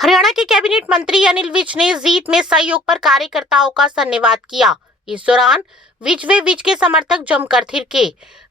हरियाणा के कैबिनेट मंत्री अनिल विज ने जीत में सहयोग पर कार्यकर्ताओं का धन्यवाद किया। इस दौरान विज के समर्थक जमकर थिरके।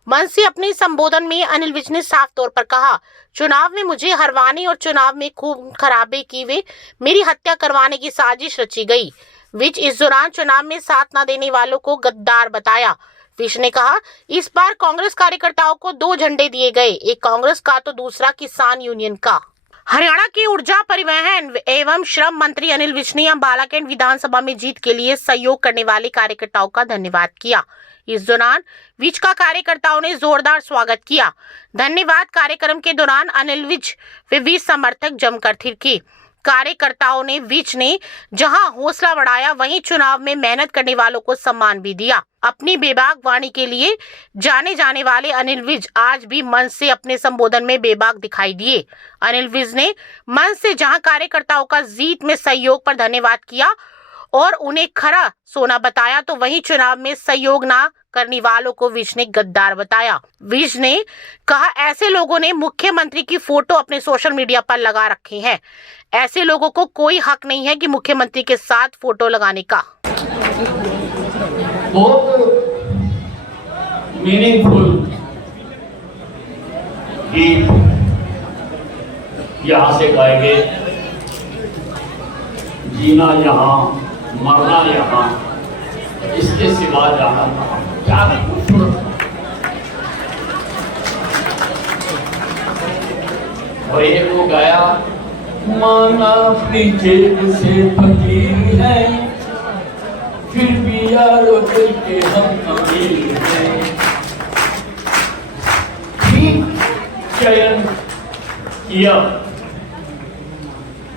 मंच से अपने संबोधन में अनिल विज ने साफ तौर पर कहा, चुनाव में मुझे हरवाने और चुनाव में खून खराबे की वे मेरी हत्या करवाने की साजिश रची गई। विज इस दौरान चुनाव में साथ न देने वालों को गद्दार बताया। विज ने कहा, इस बार कांग्रेस कार्यकर्ताओं को 2 झंडे दिए गए, एक कांग्रेस का तो दूसरा किसान यूनियन का। हरियाणा के ऊर्जा, परिवहन एवं श्रम मंत्री अनिल विज ने अंबाला कैंट विधानसभा में जीत के लिए सहयोग करने वाले कार्यकर्ताओं का धन्यवाद किया। इस दौरान विज का कार्यकर्ताओं ने जोरदार स्वागत किया। धन्यवाद कार्यक्रम के दौरान अनिल विज व विज समर्थक जमकर थिरके। कार्यकर्ताओं ने विज ने जहां हौसला बढ़ाया, वहीं चुनाव में मेहनत करने वालों को सम्मान भी दिया। अपनी बेबाक वाणी के लिए जाने जाने वाले अनिल विज आज भी मंच से अपने संबोधन में बेबाक दिखाई दिए। अनिल विज ने मंच से जहां कार्यकर्ताओं का जीत में सहयोग पर धन्यवाद किया और उन्हें खरा सोना बताया, तो वहीं चुनाव में सहयोग ना करने वालों को विज ने गद्दार बताया। विज ने कहा, ऐसे लोगों ने मुख्यमंत्री की फोटो अपने सोशल मीडिया पर लगा रखे हैं। ऐसे लोगों को कोई हक नहीं है कि मुख्यमंत्री के साथ फोटो लगाने का। बहुत मीनिंगफुल गीत यहाँ से गाए गए। जीना यहाँ, मरना यहाँ, इसके सिवा जाना क्या खूबसूरत। और एक वो गाया, माना अपनी जेब से फकीर है, फिर भी यारों के हम अमीर हैं। ठीक चयन किया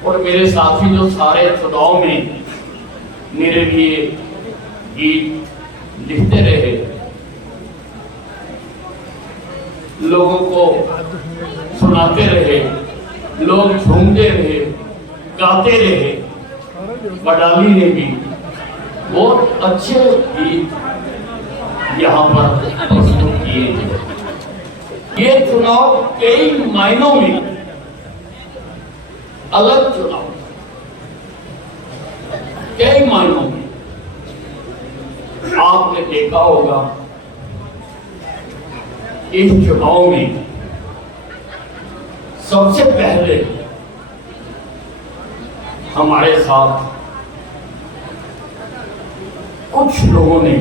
और मेरे साथी जो सारे चुनाव में मेरे लिए गीत लिखते रहे, लोगों को सुनाते रहे, लोग झूमते रहे, गाते रहे। बडाली ने भी बहुत अच्छे गीत यहाँ पर प्रस्तुत किए। ये चुनाव कई मायनों में अलग चुनाव, कई मायनों में आपने देखा होगा इस चुनाव में सबसे पहले हमारे साथ कुछ लोगों ने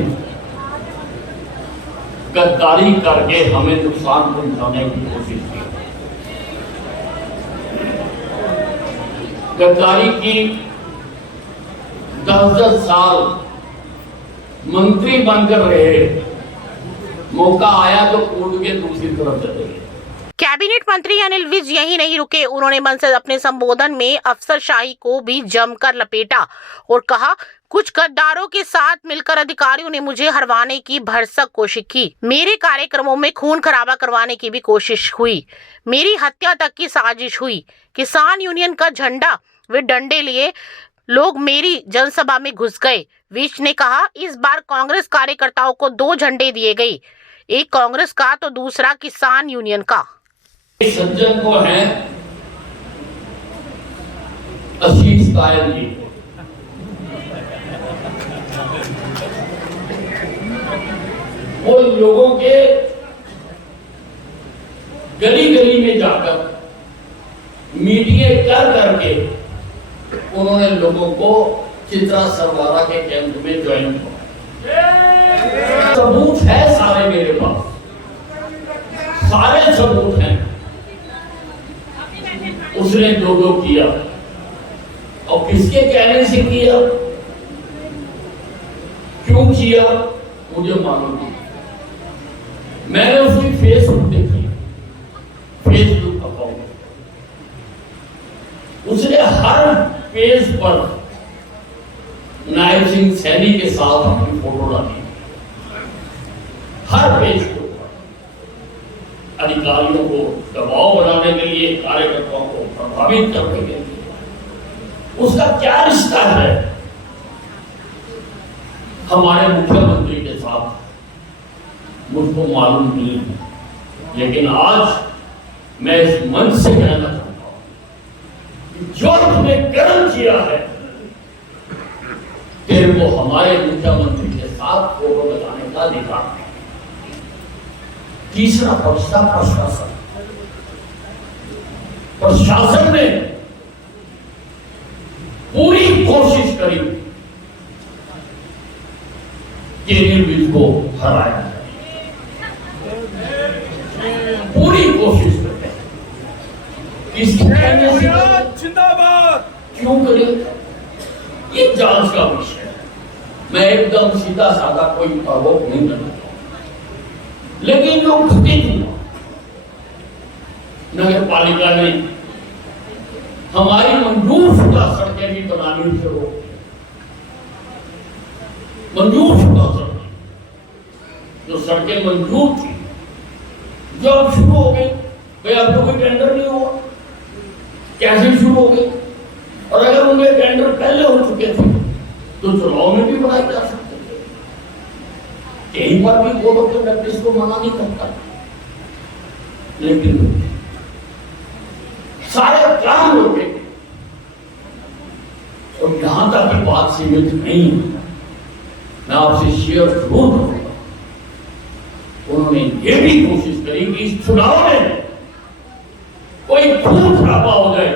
गद्दारी करके हमें नुकसान पहुंचाने की कोशिश की। गद्दारी की 10-10 साल मंत्री बनकर रहे, मौका आया तो कूद के दूसरी तरफ चले गए। कैबिनेट मंत्री अनिल विज यही नहीं रुके, उन्होंने मंच से अपने संबोधन में अफसरशाही को भी जमकर लपेटा और कहा, कुछ गद्दारों के साथ मिलकर अधिकारियों ने मुझे हरवाने की भरसक कोशिश की। मेरे कार्यक्रमों में खून खराबा करवाने की भी कोशिश हुई, मेरी हत्या तक की साजिश हुई। किसान यूनियन का झंडा वे डंडे लिए लोग मेरी जनसभा में घुस गए। विज ने कहा, इस बार कांग्रेस कार्यकर्ताओं को 2 झंडे दिए गए, एक कांग्रेस का तो दूसरा किसान यूनियन का। सज्जन को है आशीष कायल जी, वो लोगों के गली गली में जाकर मीटिंग कर करके उन्होंने लोगों को चित्रा सरवारा के कैंप में ज्वाइन किया। सबूत है सारे मेरे पास, सारे सबूत हैं। उसने 2-2 किया और किसके कहने से किया, क्यों किया मुझे मालूम नहीं। मैंने उसकी फेसबुक देखी, फेसबुक अकाउंट, उसने हर पेज पर नायब सिंह सैनी के साथ अपनी फोटो डाली, हर पेज के ऊपर। अधिकारियों को दबाव बनाने के लिए, कार्यकर्ताओं को प्रभावित करने के लिए। उसका क्या रिश्ता है हमारे मुख्यमंत्री के साथ, मुझको मालूम नहीं है। लेकिन आज मैं इस मंच से कहना चाहता हूं कि जो तुमने कर्म किया है, तेरे को हमारे मुख्यमंत्री के साथ फोटो लगाने का अधिकार है। तीसरा पक्ष था प्रशासन। प्रशासन ने पूरी कोशिश करी कि अनिल विज को हराया जाए, पूरी कोशिश करते हैं। किसके कहने से जिंदाबाद क्यों करें, ये जांच का विषय है। मैं एकदम सीधा साधा कोई आरोप नहीं करता, लेकिन जो घटित हुआ नगर पालिका ने हमारी मंजूर शुदा सड़कें भी बनानी शुरू, मंजूर शुदा सड़कें, जो सड़कें मंजूर थी, जो अब शुरू हो गई। भाई अब तो कोई टेंडर नहीं हुआ, कैसे शुरू हो गई? और अगर उनके टेंडर पहले हो चुके थे तो चुनाव में भी बनाए जा सकते थे। यहीं पर भी कोड ऑफ कंडक्ट को मना नहीं करता, लेकिन सारे काम रोके। और यहां तक की बात सीमित नहीं है, मैं आपसे शेयर जरूर करूंगा। उन्होंने ये भी कोशिश करी कि इस चुनाव में कोई खून खराबा हो जाए,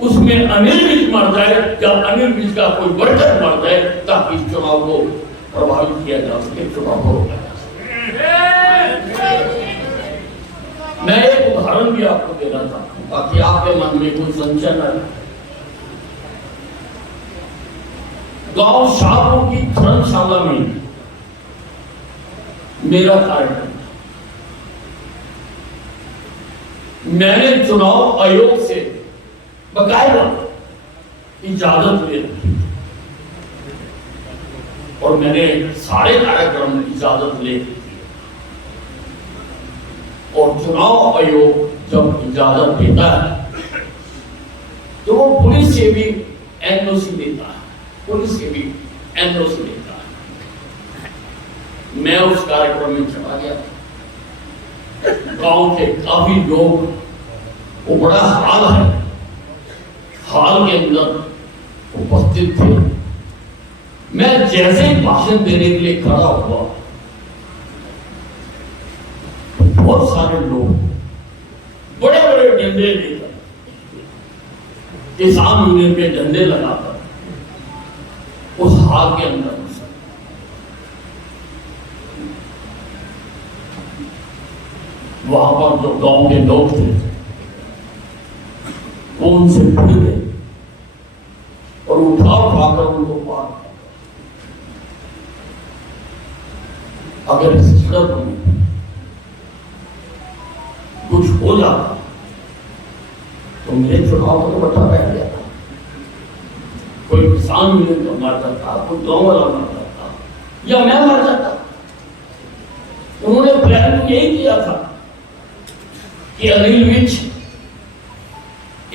उसमें अनिल विज मर जाए या अनिल विज का कोई वर्कर मर जाए, ताकि इस चुनाव को प्रभावित किया जा सके, चुनाव को रोका जा सके। मैं एक उदाहरण भी आपको देना चाहता हूं ताकि आपके मन में कोई संशय न रहे। गांव शाहपुर की धर्मशाला में मेरा कार्यक्रम, मैंने चुनाव आयोग से बकायदा इजाजत ले रखी और मैंने सारे कार्यक्रम में इजाजत ले रखी। और चुनाव आयोग जब इजाजत देता है तो वो पुलिस से भी एनओसी देता है, पुलिस से भी एनओसी देता है। मैं उस कार्यक्रम में चला गया, गांव के काफी लोग, वो बड़ा हाल है, हाल के अंदर उपस्थित थे। मैं जैसे ही भाषण देने के लिए खड़ा हुआ, बहुत सारे लोग बड़े बड़े डंडे लेकर, किसान यूनियन पे डंडे लगाकर उस हाल के अंदर वहां पर जो गांव के लोग थे वो उनसे भिड़ गए और उठाकर उनको पार। अगर इस सड़क में कुछ हो जाता तो मेरे चुनाव को तो बचा रह गया था। कोई किसान यूनियन का मर जाता, कोई गांव वाला मर जाता, या मैं मर जाता। उन्होंने प्लान यही किया था कि अनिल विज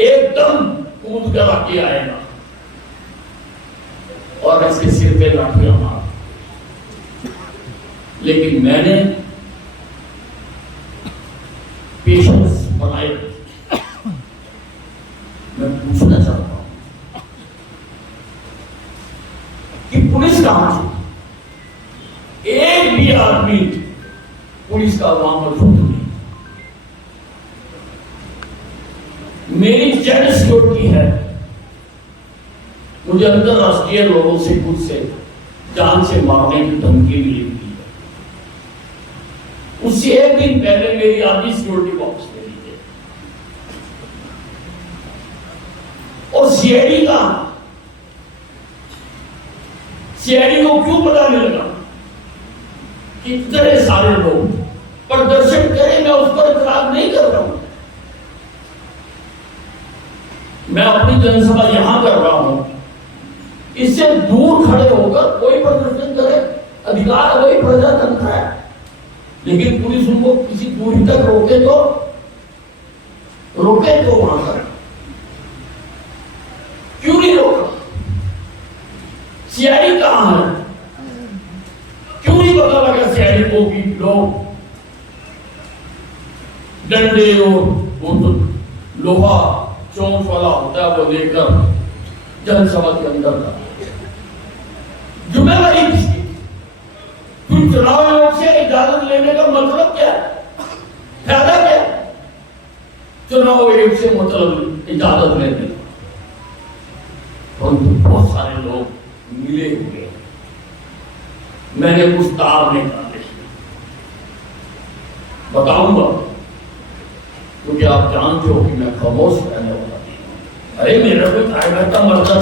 एकदम कूद कर आके आएगा और इसके सिर पे लाठियां मार। लेकिन मैंने पेशेंस बनाए। मैं पूछना चाहता हूं कि पुलिस कहां थी? एक भी आदमी पुलिस का वहां मौजूद नहीं। मेरी जेड सिक्योरिटी है, मुझे अंतरराष्ट्रीय लोगों से खुद से जान से मारने की धमकी मिली हुई है। उससे एक दिन पहले मेरी आधी सिक्योरिटी वापस ले ली है। और सीआईडी का, सीआईडी को क्यों बताने लगा कि इतने सारे लोग प्रदर्शन करें? मैं उस पर इतराज नहीं कर रहा हूं। मैं अपनी जनसभा यहां कर रहा हूं, इससे दूर खड़े होकर कोई प्रदर्शन करे, अधिकार वही प्रजातंत्र है। लेकिन पुलिस उनको किसी दूरी तक रोके तो वहां पर क्यों नहीं रोका? सीआईडी कहां है? क्यों नहीं पता लगा सीआईडी को कि लोग डंडे और वो तो लोहा चोंच वाला होता है वो लेकर जनसभा के अंदर था। जुम्मेवारी किसकी? तुम चुनाव आयोग से इजाजत लेने का मतलब क्या है? फायदा क्या है चुनाव आयोग से मतलब इजाजत लेने का? परंतु बहुत सारे लोग मिले हुए, मैंने कुछ तार निकाले, बताऊंगा क्योंकि आप जानते हो कि मैं खामोश रहने वाला नहीं हूं। अरे मेरा कोई कार्यकर्ता मरता था